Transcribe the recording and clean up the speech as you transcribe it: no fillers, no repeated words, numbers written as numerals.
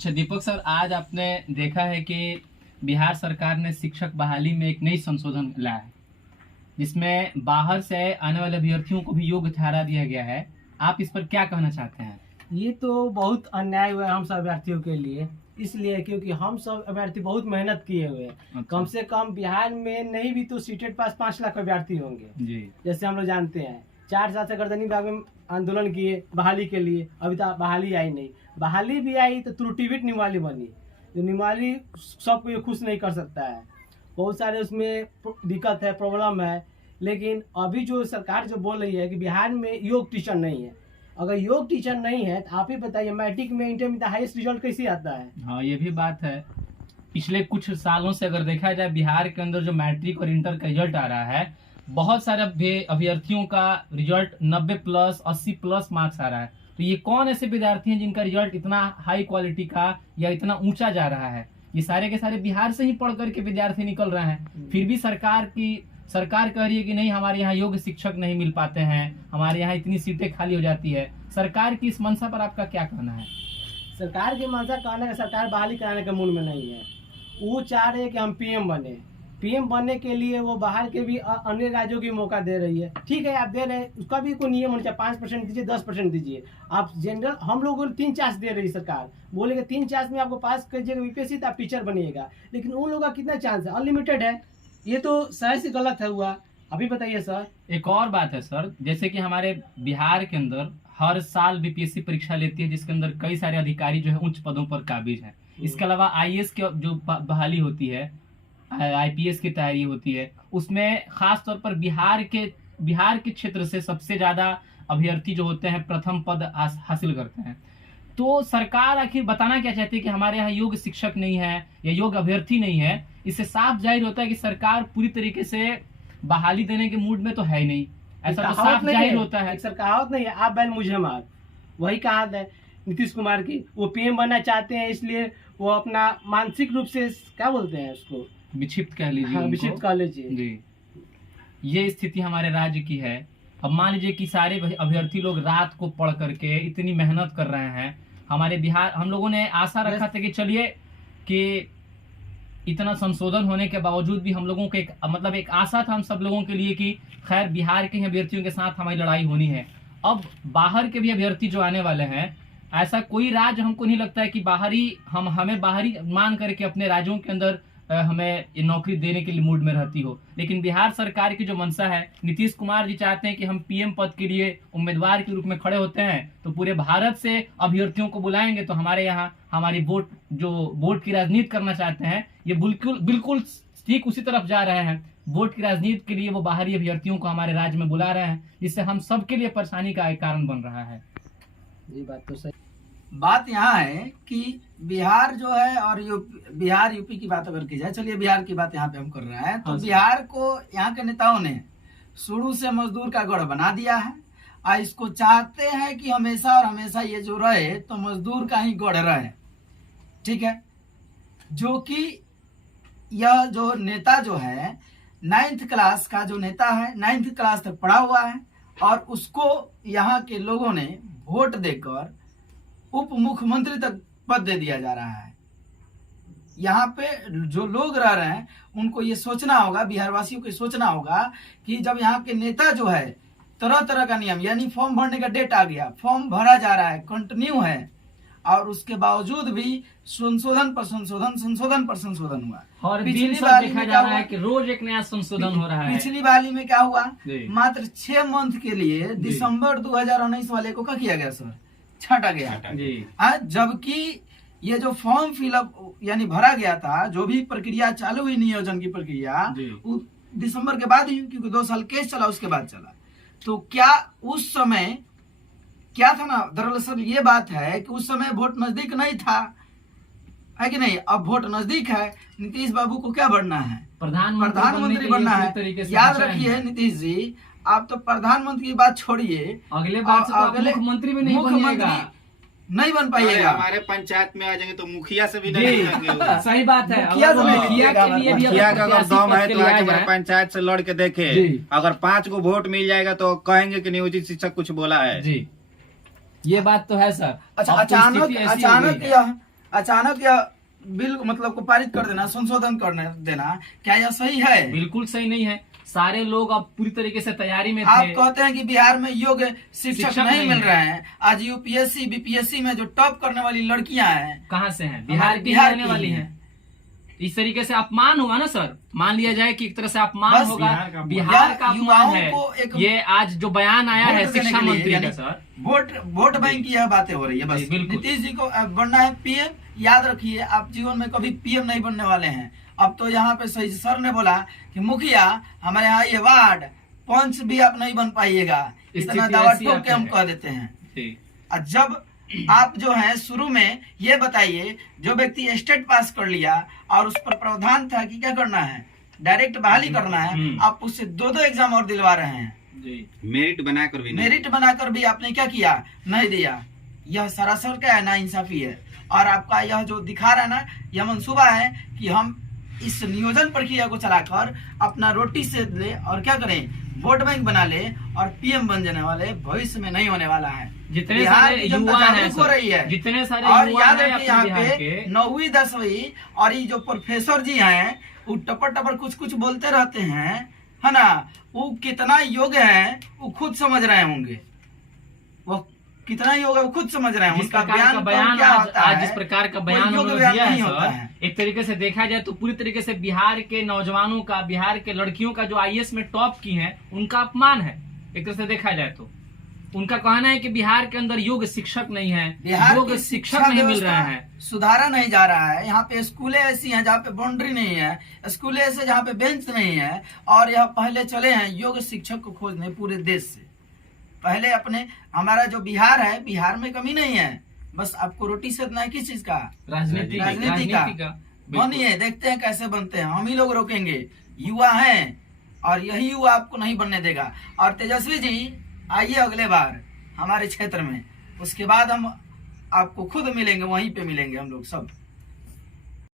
अच्छा दीपक सर, आज आपने देखा है कि बिहार सरकार ने शिक्षक बहाली में एक नई संशोधन लाया है, जिसमें बाहर से आने वाले अभ्यर्थियों को भी योग्य ठहरा दिया गया है। आप इस पर क्या कहना चाहते हैं? ये तो बहुत अन्याय हुआ है हम सब अभ्यर्थियों के लिए, इसलिए क्योंकि हम सब अभ्यर्थी बहुत मेहनत किए हुए हैं। अच्छा। कम से कम बिहार में नहीं भी तो सीटेट पास 5 लाख अभ्यर्थी होंगे जी। जैसे हम लोग जानते हैं। 4 साल से गर्दनी बाग में आंदोलन किए बहाली के लिए, अभी तक बहाली आई नहीं। बहाली भी आई तो त्रुटिविट निवाली बनी, जो निवाली सबको ये खुश नहीं कर सकता है। बहुत सारे उसमें दिक्कत है, प्रॉब्लम है। लेकिन अभी जो सरकार जो बोल रही है कि बिहार में योग टीचर नहीं है, अगर योग टीचर नहीं है तो आप ही बताइए मैट्रिक में इंटर में हाईएस्ट रिजल्ट कैसे आता है? हाँ, ये भी बात है। पिछले कुछ सालों से अगर देखा जाए बिहार के अंदर जो मैट्रिक और इंटर का रिजल्ट आ रहा है, बहुत सारे अभ्यर्थियों का रिजल्ट 90 प्लस 80 प्लस मार्क्स आ रहा है। तो ये कौन ऐसे विद्यार्थी हैं जिनका रिजल्ट इतना हाई क्वालिटी का या इतना ऊंचा जा रहा है? ये सारे के सारे बिहार से ही पढ़ करके विद्यार्थी निकल रहे हैं। फिर भी सरकार कह रही है कि नहीं, हमारे यहाँ योग्य शिक्षक नहीं मिल पाते हैं, हमारे यहाँ इतनी सीटें खाली हो जाती है। सरकार की इस मंशा पर आपका क्या कहना है? सरकार की मंशा कहने का सरकार बहाली कराने के मूड में नहीं है। वो चाह रहे हैं कि हम पीएम बने। पीएम बनने के लिए वो बाहर के भी अन्य राज्यों की मौका दे रही है। ठीक है, आप दे रहे हैं, उसका भी कोई नियम होना चाहिए। 5% दीजिए, 10% दीजिए। आप जनरल, हम लोगों को 3 चांस दे रही है सरकार, बोलेगा 3 चांस में आपको पास कीजिएगा यूपीएससी तो आप टीचर बनिएगा। लेकिन उन लोगों का कितना चांस है? अनलिमिटेड है। ये तो सही से गलत है हुआ। अभी बताइए सर। एक और बात है सर, जैसे कि हमारे बिहार के अंदर हर साल बीपीएससी परीक्षा लेती है, जिसके अंदर कई सारे अधिकारी जो है उच्च पदों पर काबिज हैं। इसके अलावा आईएएस की जो बहाली होती है, आईपीएस की तैयारी होती है, उसमें खास तौर पर बिहार के क्षेत्र से सबसे ज्यादा अभ्यर्थी जो होते हैं प्रथम पद हासिल करते हैं। तो सरकार आखिर बताना क्या चाहती है कि हमारे यहाँ योग्य शिक्षक नहीं है या योग्य अभ्यर्थी नहीं है? इससे साफ जाहिर होता है कि सरकार पूरी तरीके से बहाली देने के मूड में तो है ही नहीं। ऐसा तो साफ जाहिर होता है। सर कहावत नहीं है, आप बैल मुझे मार, वही कहावत है नीतीश कुमार की। वो पीएम बनना चाहते हैं, इसलिए वो अपना मानसिक रूप से क्या बोलते हैं उसको, विक्षिप्त कह लीजिए। हाँ, विक्षिप्त कह लीजिए जी। ये स्थिति हमारे राज्य की है। अब मान लीजिए कि सारे अभ्यर्थी लोग रात को पढ़ करके इतनी मेहनत कर रहे हैं। हमारे बिहार, हम लोगों ने आशा रखा था कि चलिए कि इतना संशोधन होने के बावजूद भी हम लोगों को एक आशा था हम सब लोगों के लिए कि खैर बिहार के अभ्यर्थियों के साथ हमारी लड़ाई होनी है। अब बाहर के भी अभ्यर्थी जो आने वाले हैं, ऐसा कोई राज्य हमको नहीं लगता है कि हमें बाहरी मान करके अपने राज्यों के अंदर हमें नौकरी देने के लिए मूड में रहती हो। लेकिन बिहार सरकार की जो मंशा है, नीतीश कुमार जी चाहते हैं कि हम पीएम पद के लिए उम्मीदवार के रूप में खड़े होते हैं तो पूरे भारत से अभ्यर्थियों को बुलाएंगे। तो हमारे यहाँ हमारी वोट की राजनीति करना चाहते हैं, ये बिल्कुल ठीक उसी तरफ जा रहे हैं। वोट की राजनीति के लिए वो बाहरी अभ्यर्थियों को हमारे राज्य में बुला रहे हैं, जिससे हम सबके लिए परेशानी का एक कारण बन रहा है। ये बात तो सही। बात यहाँ है कि बिहार जो है और बिहार यूपी की बात अगर की जाए, चलिए बिहार की बात यहाँ पे हम कर रहे हैं, तो बिहार को यहाँ के नेताओं ने शुरू से मजदूर का गढ़ बना दिया है और इसको चाहते हैं कि हमेशा और हमेशा ये जो रहे तो मजदूर का ही गढ़ रहे। ठीक है, जो कि यह जो नेता जो है 9th क्लास का जो नेता है, 9th क्लास तक पढ़ा हुआ है और उसको यहाँ के लोगों ने वोट देकर उप मुख्यमंत्री तक पद दे दिया जा रहा है। यहाँ पे जो लोग रह रहे हैं उनको ये सोचना होगा, बिहार वासियों को सोचना होगा कि जब यहाँ के नेता जो है तरह तरह का नियम, यानी फॉर्म भरने का डेट आ गया, फॉर्म भरा जा रहा है, कंटिन्यू है, और उसके बावजूद भी संशोधन पर संशोधन हुआ। और पिछली बार देखा जा रहा है कि रोज एक नया संशोधन हो रहा है। पिछली बार में क्या हुआ, मात्र 6 मंथ के लिए दिसंबर 2019 वाले को क्या किया गया सर, छाटा गया। जबकि ये जो फॉर्म फिलअप यानी भरा गया था, जो भी प्रक्रिया चालू हुई नियोजन की प्रक्रिया, दिसंबर के बाद ही, क्योंकि 2 साल केस चला उसके बाद चला। तो क्या उस समय क्या था ना, दरअसल ये बात है कि उस समय वोट नजदीक नहीं था, है कि नहीं? अब वोट नजदीक है, नीतीश बाबू को क्या बनना है, प्रधानमंत्री बनना है। याद रखिए नीतीश जी, आप तो प्रधानमंत्री की बात छोड़िए, अगले मुख्यमंत्री भी नहीं बन पाइएगा। हमारे पंचायत में आ जाएंगे तो मुखिया से भी नहीं बनेंगे। सही बात है। मुखिया के लिए भी मुखिया का अगर दम है तो आके हमारे पंचायत से लड़ के देखे, अगर 5 को वोट मिल जाएगा तो कहेंगे कि नियोजित शिक्षक कुछ बोला है। जी, ये बात तो है सर। अच्छा, अचानक यह बिल मतलब को पारित कर देना, संशोधन कर देना, क्या यह सही है? बिल्कुल सही नहीं है। सारे लोग अब पूरी तरीके से तैयारी में आप थे। कहते हैं कि बिहार में योग्य शिक्षक नहीं मिल है। रहे हैं। आज यूपीएससी बीपीएससी में जो टॉप करने वाली लड़कियां हैं, कहाँ से हैं? बिहार की बिहार रहने की वाली हैं। हैं। इस तरीके से अपमान हुआ ना सर, मान लिया जाए कि एक तरह से अपमान बस होगा, बिहार का अपमान युवाओं है। को एक ये आज जो बयान आया वोट है देने शिक्षा के लिए, मंत्री का यानी सर, वोट बैंक की यह बातें हो रही है। बस जी, बिल्कुल। नीतीश जी को बनना है पीएम। याद रखिए, आप जीवन में कभी पीएम नहीं बनने वाले हैं। अब तो यहाँ पे सही सर ने बोला कि मुखिया हमारे यहाँ ये वार्ड पंच भी आप नहीं बन पाइएगा, इतना स्थिति दावा ऐसी ठोक के हम आती कह है। देते हैं। जी। और जब आप जो है शुरू में ये बताइए, जो व्यक्ति स्टेट पास कर लिया और उस पर प्रावधान था कि क्या करना है, डायरेक्ट बहाली करना है, आप उससे 2 एग्जाम और दिलवा रहे हैं। जी। मेरिट बनाकर भी नहीं। मेरिट बनाकर भी आपने क्या किया, नहीं दिया। यह सरासर क्या है, नाइंसाफी है। और आपका यह जो दिखा रहा है ना, यह मंसूबा है कि हम इस नियोजन प्रक्रिया को चलाकर अपना रोटी सेक ले और क्या करें, वोट बैंक बना ले और पीएम बन जाने वाले भविष्य में नहीं होने वाला है। जितने बिहार सारे की जनता युवा हैं जागरूक हो सर, रही है। जितने सारे और युवा याद हैं रखिए, अपने यहाँ बिहार पे के, 9वीं 10वीं और ये जो प्रोफेसर जी हैं, वो टपर टपर कुछ कुछ बोलते रहते हैं, है ना। वो कितना योग्य है वो खुद समझ रहे होंगे। वो कितना योग्य है वो खुद समझ रहे हैं। जिस उनका प्रकार का बयान क्या आज होता आज है, जिस प्रकार का वो बयान योग्य उन्होंने बयान दिया है नहीं होता सर, है। एक तरीके से देखा जाए तो पूरी तरीके से बिहार के नौजवानों का, बिहार के लड़कियों का जो आईएएस में टॉप की हैं, उनका अपमान है। एक तरह से देखा जाए तो उनका कहना है कि बिहार के अंदर योग्य शिक्षक नहीं है, बिहार योग्य की शिक्षक शिक्षा नहीं मिल व्यवस्था रहे हैं। सुधारा नहीं जा रहा है। यहाँ पे स्कूलें ऐसी हैं जहाँ पे बाउंड्री नहीं है, स्कूलें ऐसे जहाँ पे बेंच नहीं है। और यह पहले चले हैं योग्य शिक्षक को खोजने पूरे देश से। पहले अपने हमारा जो बिहार है, बिहार में कमी नहीं है, बस आपको रोटी सेकना है। किस चीज का? राजनीति का। बनिए, देखते हैं कैसे बनते हैं। हम ही लोग रोकेंगे, युवा हैं और यही युवा आपको नहीं बनने देगा। और तेजस्वी जी आइए अगले बार हमारे क्षेत्र में, उसके बाद हम आपको खुद मिलेंगे, वहीं पे मिलेंगे हम लोग सब।